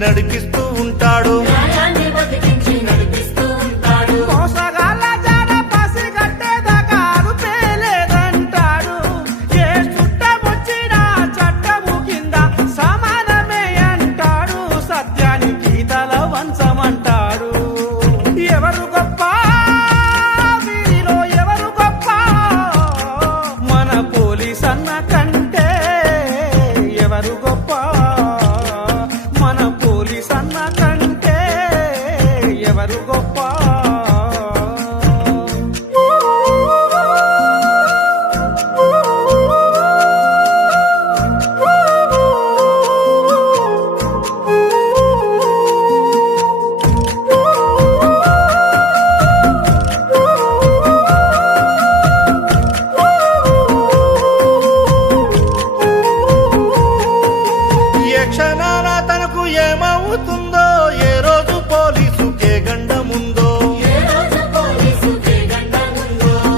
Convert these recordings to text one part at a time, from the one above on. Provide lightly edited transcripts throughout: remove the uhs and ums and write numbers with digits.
నడిపిస్తూ ఉంటాడు. మోసగాళ్ళ జాడ పసిగట్టేదాకా అరుపేలేదంటాడు. ఏ చుట్టమొచ్చినా చట్టము కింద సమానమే అంటాడు. సత్యానికి తల వంచమంటాడు. ఎవరు గొప్ప వీరిలో ఎవరు గొప్ప? మన పోలీస్ అన్న కంటే ఎవరు గొప్ప? మన పోలీస్ అన్న కంటే ఎవరు గొప్ప? ఏ క్షణాన తనకు ఏమవుతుందో, ఏ రోజు పోలీసుకే గండముందో,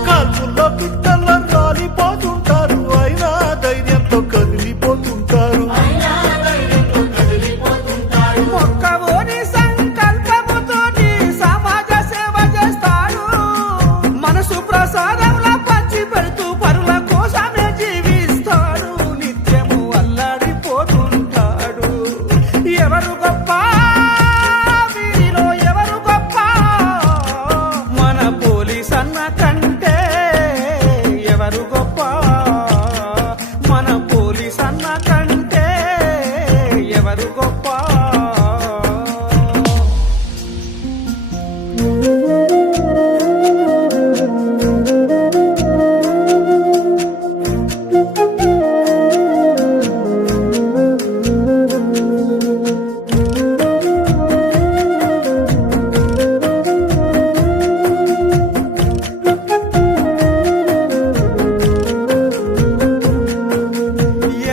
కాల్పుల్లో పిట్టల్లో రాలిపోతుంటారు. అయినా ధైర్యంతో కదిలిపోతుంటారు. మొక్కవోని సంకల్పముతోటి సమాజ సేవ చేస్తాడు. మనసు ప్రసాదంలా పంచి పెడుతూ పరుల కోసమే జీవిస్తాడు. నిత్యము అల్లాడిపోతుంటాడు. ఎవరు గొప్ప వీరిలో ఎవరు గొప్ప? మన పోలీస్ అన్న కంటే ఎవరు గొప్ప? మన పోలీస్ అన్న కంటే ఎవరు గొప్ప?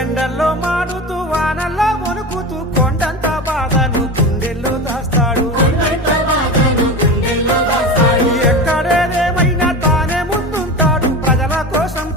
ఎండల్లో మాడుతూ వానల్లో వణుకుతూ కొండంత బాధను గుండెల్లో దాస్తాడు. ఎక్కడేదేమైనా తానే ముందుంటాడు. ప్రజల కోసం